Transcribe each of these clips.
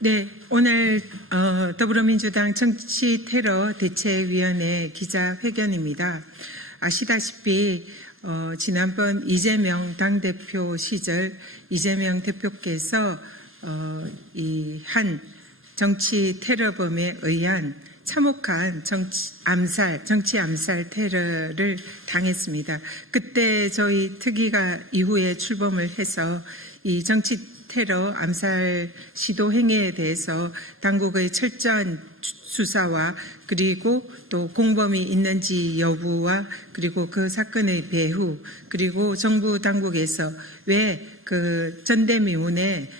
네, 오늘 더불어민주당 정치테러 대책위원회 기자회견입니다. 아시다시피 지난번 이재명 당대표 시절 이재명 대표께서 이 한 정치테러범에 의한 참혹한 정치 암살 테러를 당했습니다. 그때 저희 특위가 이후에 출범을 해서 이 정치 테러 암살 시도 행위에 대해서 당국의 철저한 수사와 그리고 또 공범이 있는지 여부와 그리고 그 사건의 배후 그리고 정부 당국에서 왜 그 전대미문에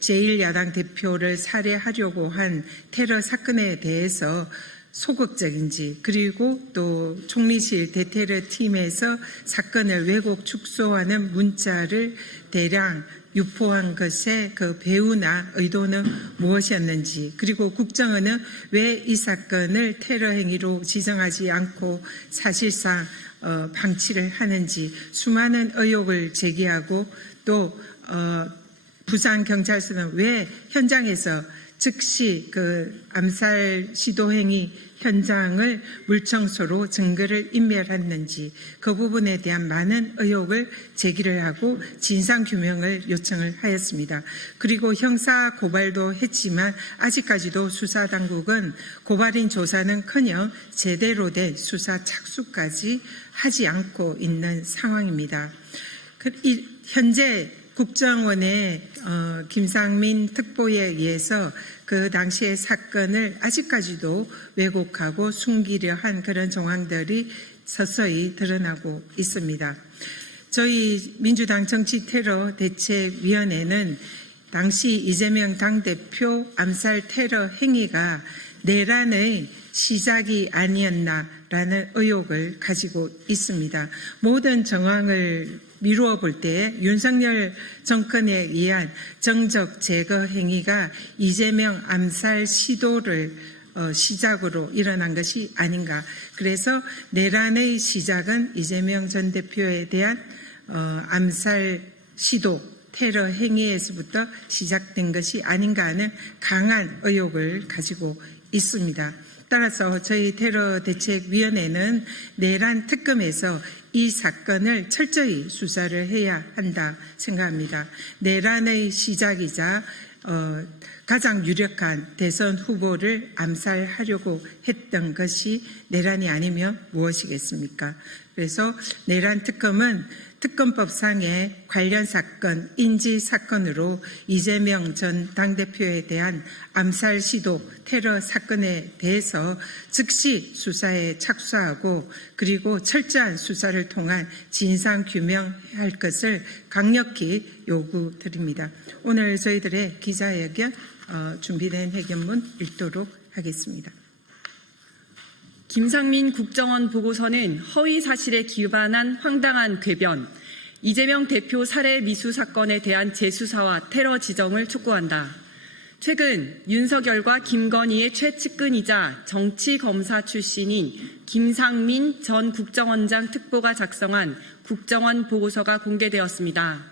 제1야당 대표를 살해하려고 한 테러 사건에 대해서 소극적인지 그리고 또 총리실 대테러 팀에서 사건을 왜곡 축소하는 문자를 대량 유포한 것의 그 배후나 의도는 무엇이었는지 그리고 국정원은 왜 이 사건을 테러 행위로 지정하지 않고 사실상 방치를 하는지 수많은 의혹을 제기하고 또 부산경찰서는 왜 현장에서 즉시 그 암살 시도 행위 현장을 물청소로 증거를 인멸했는지 그 부분에 대한 많은 의혹을 제기를 하고 진상규명을 요청을 하였습니다. 그리고 형사 고발도 했지만 아직까지도 수사당국은 고발인 조사는커녕 제대로 된 수사 착수까지 하지 않고 있는 상황입니다. 현재 국정원의 김상민 특보에 의해서 그 당시의 사건을 아직까지도 왜곡하고 숨기려 한 그런 정황들이 서서히 드러나고 있습니다. 저희 민주당 정치테러대책위원회는 당시 이재명 당대표 암살 테러 행위가 내란의 시작이 아니었나라는 의혹을 가지고 있습니다. 모든 정황을 미루어 볼 때 윤석열 정권에 의한 정적 제거 행위가 이재명 암살 시도를 시작으로 일어난 것이 아닌가. 그래서 내란의 시작은 이재명 전 대표에 대한 암살 시도 테러 행위에서부터 시작된 것이 아닌가 하는 강한 의혹을 가지고 있습니다. 따라서 저희 테러대책위원회는 내란 특검에서 이 사건을 철저히 수사를 해야 한다 생각합니다. 내란의 시작이자 가장 유력한 대선 후보를 암살하려고 했던 것이 내란이 아니면 무엇이겠습니까? 그래서 내란 특검은 특검법상의 관련 사건, 인지 사건으로 이재명 전 당대표에 대한 암살 시도 테러 사건에 대해서 즉시 수사에 착수하고 그리고 철저한 수사를 통한 진상 규명할 것을 강력히 요구드립니다. 오늘 저희들의 기자회견 준비된 회견문 읽도록 하겠습니다. 김상민 국정원 보고서는 허위 사실에 기반한 황당한 궤변, 이재명 대표 살해 미수 사건에 대한 재수사와 테러 지정을 촉구한다. 최근 윤석열과 김건희의 최측근이자 정치검사 출신인 김상민 전 국정원장 특보가 작성한 국정원 보고서가 공개되었습니다.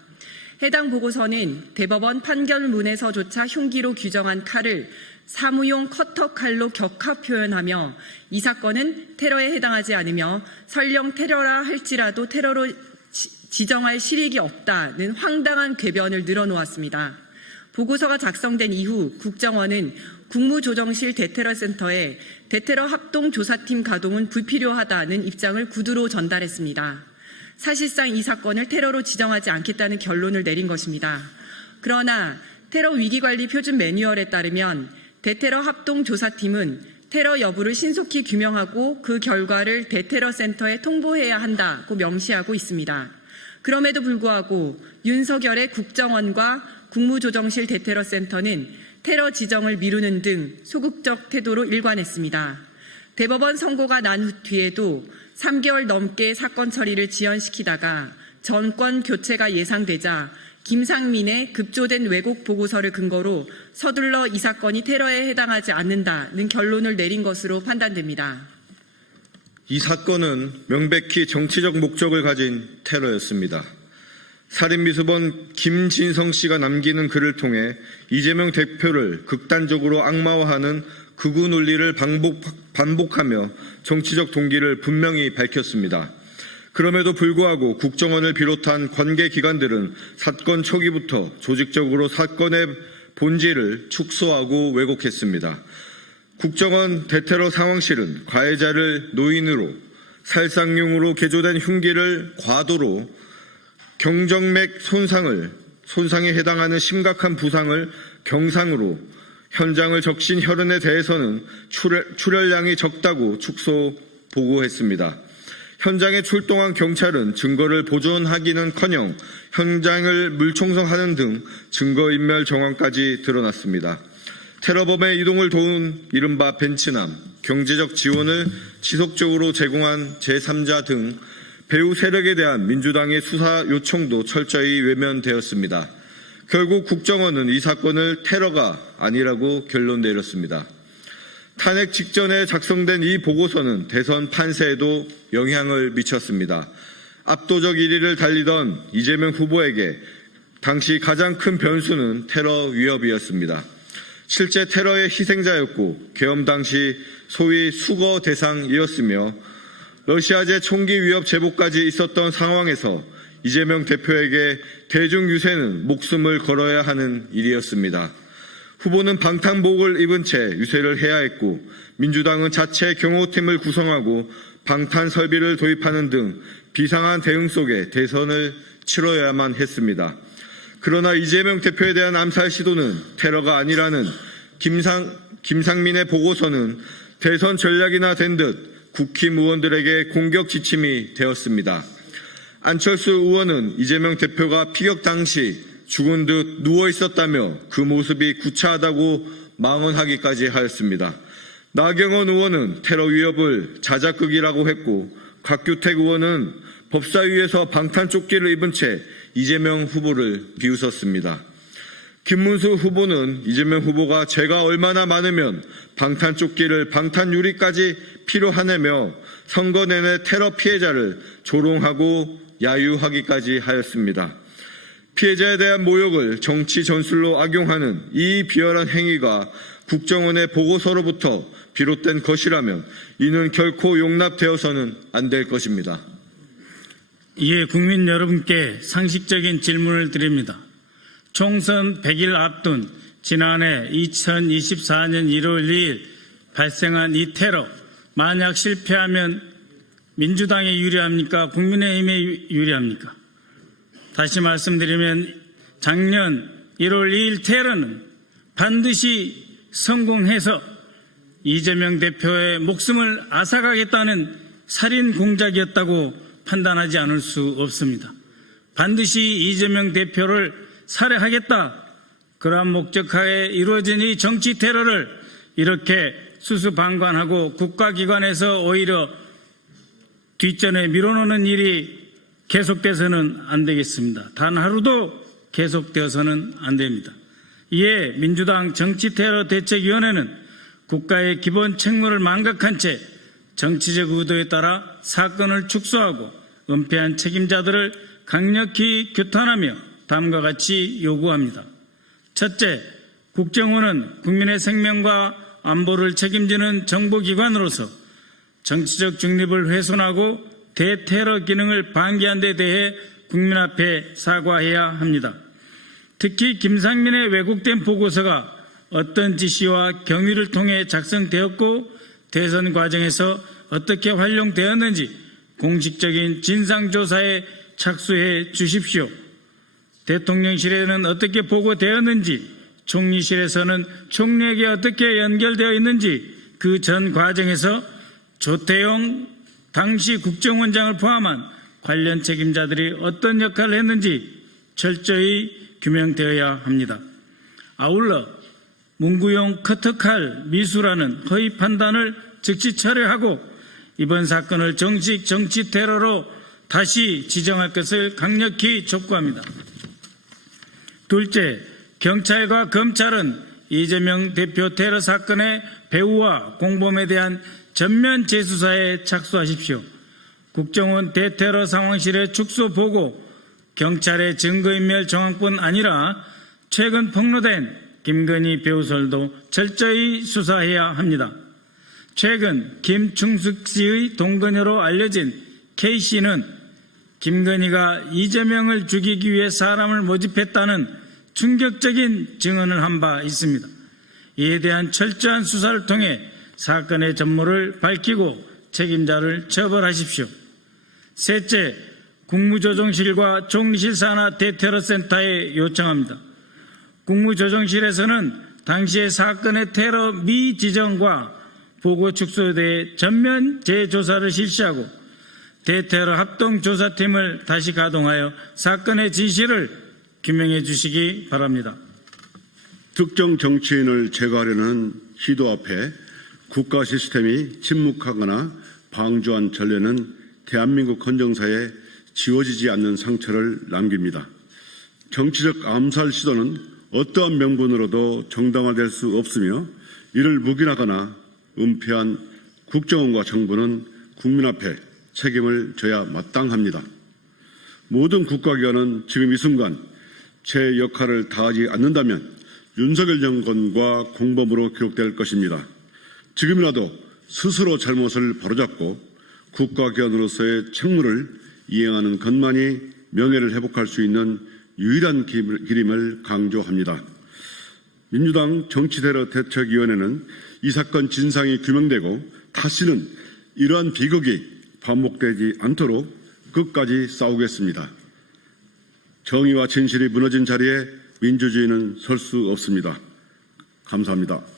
해당 보고서는 대법원 판결문에서조차 흉기로 규정한 칼을 사무용 커터칼로 격하 표현하며 이 사건은 테러에 해당하지 않으며 설령 테러라 할지라도 테러로 지정할 실익이 없다는 황당한 궤변을 늘어놓았습니다. 보고서가 작성된 이후 국정원은 국무조정실 대테러센터에 대테러 합동조사팀 가동은 불필요하다는 입장을 구두로 전달했습니다. 사실상 이 사건을 테러로 지정하지 않겠다는 결론을 내린 것입니다. 그러나 테러 위기관리 표준 매뉴얼에 따르면 대테러 합동조사팀은 테러 여부를 신속히 규명하고 그 결과를 대테러센터에 통보해야 한다고 명시하고 있습니다. 그럼에도 불구하고 윤석열의 국정원과 국무조정실 대테러센터는 테러 지정을 미루는 등 소극적 태도로 일관했습니다. 대법원 선고가 난 뒤에도 3개월 넘게 사건 처리를 지연시키다가 정권 교체가 예상되자 김상민의 급조된 왜곡 보고서를 근거로 서둘러 이 사건이 테러에 해당하지 않는다는 결론을 내린 것으로 판단됩니다. 이 사건은 명백히 정치적 목적을 가진 테러였습니다. 살인미수범 김진성 씨가 남기는 글을 통해 이재명 대표를 극단적으로 악마화하는 극우 논리를 반복하며 정치적 동기를 분명히 밝혔습니다. 그럼에도 불구하고 국정원을 비롯한 관계기관들은 사건 초기부터 조직적으로 사건의 본질을 축소하고 왜곡했습니다. 국정원 대테러 상황실은 가해자를 노인으로 살상용으로 개조된 흉기를 과도로 경정맥 손상에 해당하는 심각한 부상을 경상으로 현장을 적신 혈흔에 대해서는 출혈량이 적다고 축소 보고했습니다. 현장에 출동한 경찰은 증거를 보존하기는커녕 현장을 물청소하는 등 증거인멸 정황까지 드러났습니다. 테러범의 이동을 도운 이른바 벤츠남, 경제적 지원을 지속적으로 제공한 제3자 등 배후 세력에 대한 민주당의 수사 요청도 철저히 외면되었습니다. 결국 국정원은 이 사건을 테러가 아니라고 결론 내렸습니다. 탄핵 직전에 작성된 이 보고서는 대선 판세에도 영향을 미쳤습니다. 압도적 1위를 달리던 이재명 후보에게 당시 가장 큰 변수는 테러 위협이었습니다. 실제 테러의 희생자였고 계엄 당시 소위 수거 대상이었으며 러시아제 총기 위협 제보까지 있었던 상황에서 이재명 대표에게 대중 유세는 목숨을 걸어야 하는 일이었습니다. 후보는 방탄복을 입은 채 유세를 해야 했고 민주당은 자체 경호팀을 구성하고 방탄 설비를 도입하는 등 비상한 대응 속에 대선을 치러야만 했습니다. 그러나 이재명 대표에 대한 암살 시도는 테러가 아니라는 김상민의 보고서는 대선 전략이나 된 듯 국힘 의원들에게 공격 지침이 되었습니다. 안철수 의원은 이재명 대표가 피격 당시 죽은 듯 누워 있었다며 그 모습이 구차하다고 망언하기까지 하였습니다. 나경원 의원은 테러 위협을 자작극이라고 했고 곽규택 의원은 법사위에서 방탄조끼를 입은 채 이재명 후보를 비웃었습니다. 김문수 후보는 이재명 후보가 죄가 얼마나 많으면 방탄조끼를 방탄유리까지 필요하냐며 선거 내내 테러 피해자를 조롱하고 야유하기까지 하였습니다. 피해자에 대한 모욕을 정치 전술로 악용하는 이 비열한 행위가 국정원의 보고서로부터 비롯된 것이라면 이는 결코 용납되어서는 안 될 것입니다. 이에 국민 여러분께 상식적인 질문을 드립니다. 총선 100일 앞둔 지난해 2024년 1월 2일 발생한 이 테러, 만약 실패하면 민주당에 유리합니까? 국민의힘에 유리합니까? 다시 말씀드리면 작년 1월 2일 테러는 반드시 성공해서 이재명 대표의 목숨을 앗아가겠다는 살인 공작이었다고 판단하지 않을 수 없습니다. 반드시 이재명 대표를 살해하겠다. 그러한 목적하에 이루어진 이 정치 테러를 이렇게 수수방관하고 국가기관에서 오히려 뒷전에 밀어놓는 일이 계속돼서는 안 되겠습니다. 단 하루도 계속되어서는 안 됩니다. 이에 민주당 정치테러대책위원회는 국가의 기본 책무를 망각한 채 정치적 의도에 따라 사건을 축소하고 은폐한 책임자들을 강력히 규탄하며 다음과 같이 요구합니다. 첫째, 국정원은 국민의 생명과 안보를 책임지는 정보기관으로서 정치적 중립을 훼손하고 대테러 기능을 방기한 데 대해 국민 앞에 사과해야 합니다. 특히 김상민의 왜곡된 보고서가 어떤 지시와 경위를 통해 작성되었고 대선 과정에서 어떻게 활용되었는지 공식적인 진상조사에 착수해 주십시오. 대통령실에는 어떻게 보고되었는지, 총리실에서는 총리에게 어떻게 연결되어 있는지 그 전 과정에서 조태용 당시 국정원장을 포함한 관련 책임자들이 어떤 역할을 했는지 철저히 규명되어야 합니다. 아울러 문구용 커터칼 미수라는 허위 판단을 즉시 철회하고 이번 사건을 정식 정치 테러로 다시 지정할 것을 강력히 촉구합니다. 둘째, 경찰과 검찰은 이재명 대표 테러 사건의 배후와 공범에 대한 전면 재수사에 착수하십시오. 국정원 대테러 상황실의 축소 보고 경찰의 증거인멸 정황뿐 아니라 최근 폭로된 김건희 배우설도 철저히 수사해야 합니다. 최근 김충숙 씨의 동거녀로 알려진 K씨는 김건희가 이재명을 죽이기 위해 사람을 모집했다는 충격적인 증언을 한 바 있습니다. 이에 대한 철저한 수사를 통해 사건의 전모를 밝히고 책임자를 처벌하십시오. 셋째, 국무조정실과 총리실 산하 대테러센터에 요청합니다. 국무조정실에서는 당시의 사건의 테러 미지정과 보고 축소에 대해 전면 재조사를 실시하고 대테러 합동조사팀을 다시 가동하여 사건의 진실을 규명해 주시기 바랍니다. 특정 정치인을 제거하려는 시도 앞에 국가 시스템이 침묵하거나 방조한 전례는 대한민국 헌정사에 지워지지 않는 상처를 남깁니다. 정치적 암살 시도는 어떠한 명분으로도 정당화될 수 없으며 이를 묵인하거나 은폐한 국정원과 정부는 국민 앞에 책임을 져야 마땅합니다. 모든 국가기관은 지금 이 순간 제 역할을 다하지 않는다면 윤석열 정권과 공범으로 기록될 것입니다. 지금이라도 스스로 잘못을 바로잡고 국가기관으로서의 책무를 이행하는 것만이 명예를 회복할 수 있는 유일한 길임을 강조합니다. 민주당 정치테러 대책위원회는 이 사건 진상이 규명되고 다시는 이러한 비극이 반복되지 않도록 끝까지 싸우겠습니다. 정의와 진실이 무너진 자리에 민주주의는 설 수 없습니다. 감사합니다.